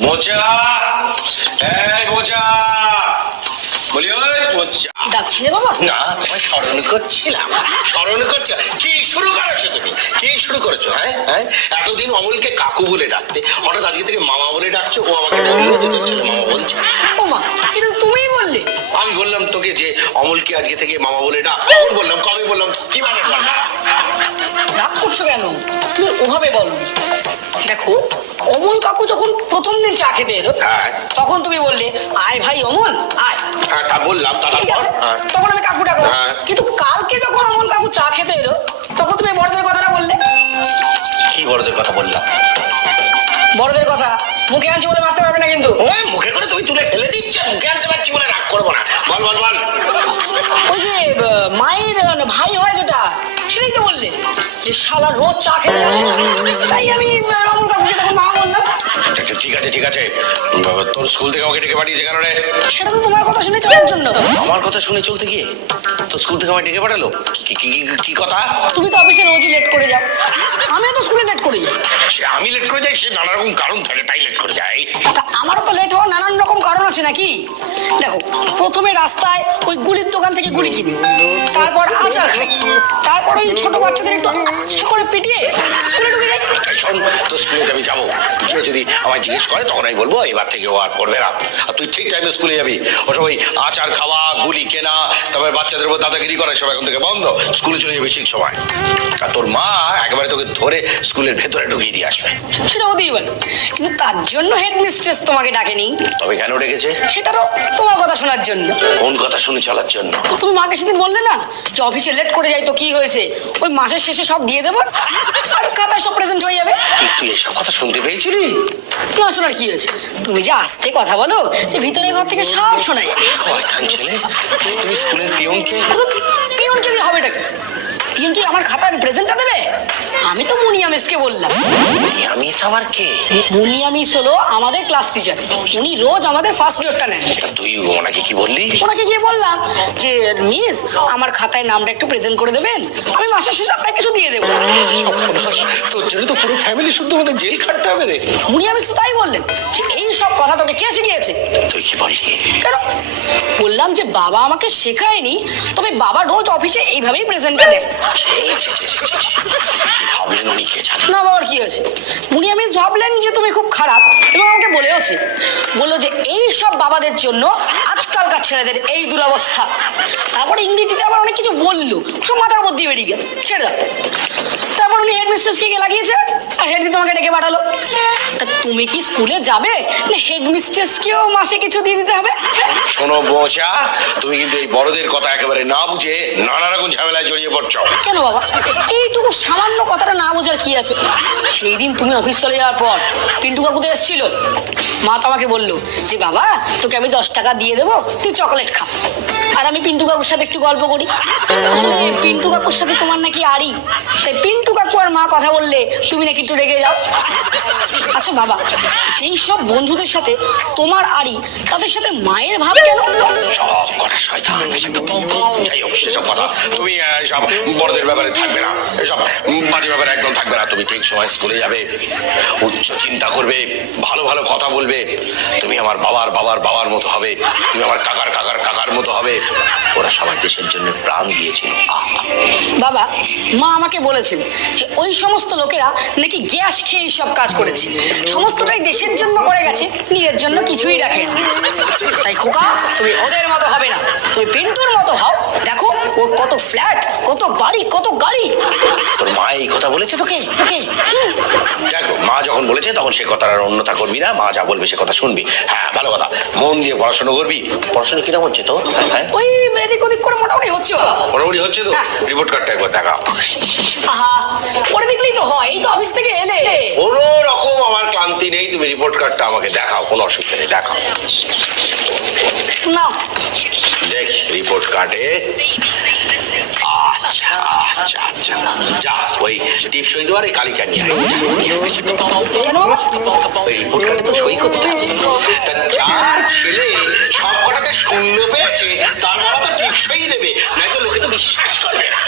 মোচা এই মোচা বলি ওই মোচা ডাকছিলে বাবা? না তোমায় স্মরণ করছিলাম। স্মরণ করছি। কি শুরু করেছ তুমি? কি শুরু করেছ হ্যাঁ? হ্যাঁ? এতদিন অমলকে কাকু বলে ডাকতে। হঠাৎ আজকে থেকে মামা বলে ডাকছো ও আমাকে বলল যে তোর ছেলে মামা বলছে। ও মা কিন্তু তুমিই বললে। আমি বললাম তোকে যে অমলকে আজকে থেকে মামা বলে ডাক। কখন বললাম কবে বললাম কি মানে বললাম? রাগ করছ কেন? তুমি ওভাবে বলো। দেখো অমল কাকু যখন প্রথম দিন চা খেতে এলো হ্যাঁ। তখন তুমি বললে আয় ভাই অমল আয়। হ্যাঁ তা বললাম তা ঠিক আছে। হ্যাঁ। তখন আমি কাকু ডাকলাম। কিন্তু কালকে যখন অমল কাকু চা খেতে এলো তখন তুমি বড়দের কথাটা বললে। কি বড়দের কথা বললাম? বড়দের কথা মুখে আনছি বলে মারতে পারবে না কিন্তু। ওই মুখে করে তুমি তুলে ফেলে দিচ্ছ মুখে আনতে পারছি বলে রাগ করব না। বল বল বল। ওই যে মায়ের ভাই হয় যেটা সেটাই তো বললে। যে শালা রোজ চা খেতে আসে। তাই আমি রমন কাকুকে তখন মা বললাম ঠিক- ঠিক আছে ঠিক আছে। তোর স্কুল থেকে আমাকে ডেকে পাঠিয়েছে কেন রে? সেটা তো তোমার কথা শুনে চলার জন্য। আমার কথা শুনে চলতে গিয়ে তো স্কুল থেকে আমাকে ডেকে পাঠালো? কি কি- কি কথা? তুমি তো অফিসে রোজই লেট করে যাও। আমিও তো স্কুলে লেট করি। সে আমি লেট করে যাই সে নানা রকম কারণ থাকে তাই লেট করে যাই। তা আমারও তো লেট হওয়ার নানান রকম কারণ আছে নাকি? দেখো প্রথমে রাস্তায় ওই গুলির দোকান থেকে গুলি কিনি। তারপর আচার খাই। তারপর ওই ছোট বাচ্চাদের একটু আচ্ছা করে পিটিয়ে স্কুলে ঢুকে যাই। শোন তো স্কুলে যাবি। যাব যদি আমায় জিজ্ঞেস করে তখন আমি বলব এবার থেকে ও আর করবে না। আর তুই ঠিক টাইমে স্কুলে যাবি। ওসব ওই আচার খাওয়া গুলি কেনা তারপরে বাচ্চাদের উপর দাদাগিরি করা সব এখন থেকে বন্ধ। স্কুলে চলে যাবি ঠিক সময়। আর তোর মা একেবারে তোকে ধরে স্কুলের ভেতরে ঢুকিয়ে দিয়ে আসবে। সেটা হতেই পারে। কিন্তু তার জন্য হেড মিস্ট্রেস তোমাকে ডাকেনি। তবে কেন ডেকেছে? সেটারও তোমার কথা শোনার জন্য। কোন কথা শুনে চলার জন্য? তো তুমি মাকে সেদিন বললে না যে অফিসে লেট করে যাই তো কি হয়েছে? ওই মাসের শেষে সব দিয়ে দেবো আর খাতায় সব প্রেজেন্ট হয়ে যাবে। তুই- তুই এসব কথা শুনতে পেয়েছিলি? না শোনার কি হয়েছে? তুমি যে আস্তে কথা বলো যে ভিতরে ঘর থেকে সব শোনা যায়। শয়তান ছেলে? তুমি স্কুলের পিয়নকে পিয়নকে হবে কি পিয়ন কি আমার খাতার প্রেজেন্টটা দেবে? আমি তো মুনিয়ামিসকে বললাম। আমি আবার কে? মুনিয়ামিস হলো আমাদের ক্লাস টিচার উনি রোজ আমাদের ফার্স্ট পিরিয়ডটা নেন। তুই ওনাকে কি বললি? ওনাকে গিয়ে বললাম যে মিস আমার খাতায় নামটা একটু প্রেজেন্ট করে দেবেন? আমি মাসের শেষে আপনাকে কিছু দিয়ে দেবো। তোর জন্য তো পুরো ফ্যামিলি শুদ্ধ আমাদের জেল খাটতে হবে রে। মুনিয়ামিস তো তাই বললেন যে এই সব কথা তোকে কে শিখিয়েছে? তুই কি বললি? কেন? বললাম যে বাবা আমাকে শেখায়নি তবে বাবা রোজ অফিসে এইভাবেই প্রেজেন্টটা দেন। ভাবলেন উনি কে না বাবার কি হয়েছে? মুনিয়ামিস ভাবলেন যে তুমি খুব খারাপ এবং আমাকে বলেওছে। বলল যে এই সব বাবাদের জন্য আজকালকার ছেলেদের এই দুরবস্থা। তারপরে ইংরেজিতে আবার অনেক কিছু বলল। সব মাথার মধ্যে বেরিয়ে গেল। ছেড়ে দাও। তারপর উনি হেডমিস্ট্রেসকে গিয়ে লাগিয়েছে। আর হেড তোমাকে ডেকে পাঠালো। তা তুমি কি স্কুলে যাবে? না হেড মিস্ট্রেসকেও মাসে কিছু দিয়ে দিতে হবে? শোনো বোচা তুমি কিন্তু এই বড়দের কথা একেবারে না বুঝে নানা রকম ঝামেলায় জড়িয়ে পড়ছ। কেন বাবা? এইটুকু সামান্য কথাটা না বোঝার কি আছে? সেই দিন তুমি অফিস চলে যাওয়ার পর পিন্টু কাকু তো এসেছিল। মা তো আমাকে বলল যে বাবা তোকে আমি দশ টাকা দিয়ে দেবো তুই চকলেট খা। আর আমি পিন্টু কাকুর সাথে একটু গল্প করি। আসলে পিন্টু কাকুর সাথে তোমার নাকি আড়ি। তাই পিন্টু কাকু আর মা কথা বললে তুমি নাকি একটু রেগে যাও। আচ্ছা বাবা যেই সব বন্ধুদের সাথে তোমার আড়ি তাদের সাথে মায়ের ভাব কেন? সব কটা শয়তান। সেসব কথা। তুমি আহ, সব বড়দের ব্যাপারে থাকবে না। এসব বাজে ব্যাপারে একদম থাকবে না। তুমি ঠিক সময় স্কুলে যাবে উচ্চ চিন্তা করবে ভালো ভালো কথা বলবে। তুমি আমার বাবার বাবার বাবার মতো হবে। তুমি আমার কাকার কাকার কাকার মতো হবে। ওরা সবাই দেশের জন্য প্রাণ দিয়েছিল বাবা মা আমাকে বলেছেন যে ওই সমস্ত লোকেরা নাকি গ্যাস খেয়ে সব কাজ করেছে। সমস্তটাই দেশের জন্য করে গেছে নিজের জন্য কিছুই রাখে তাই খোকা তুমি ওদের মতো হবে না। তুমি পিন্টুর মতো হও। দেখো ওর কত ফ্ল্যাট কত বাড়ি কত গাড়ি? তোর মা এই কথা বলেছে তোকে? তোকে? দেখো মা যখন বলেছে তখন সে কথা আর অন্যথা করবি না। মা যা বলবে সে কথা শুনবি। হ্যাঁ ভালো কথা। মন দিয়ে পড়াশোনা করবি। পড়াশোনা কীরকম হচ্ছে তো হ্যাঁ? ওই এদিক ওদিক করে মোটামুটি হচ্ছে মোটামুটি হচ্ছে তো? রিপোর্ট কার্ডটা একবার দেখা। আহা পরে দেখলেই তো হয়। এই তো অফিস থেকে এলে। কোনো রকম আমার ক্লান্তি নেই। তুমি রিপোর্ট কার্ডটা আমাকে দেখাও কোনো অসুবিধা নেই দেখাও। না দেখ রিপোর্ট কার্ডে আচ্ছা আচ্ছা আচ্ছা। যা, ওই তো যার ছেলে পেয়েছে তো দেবে লোকে তো বিশ্বাস করবে না।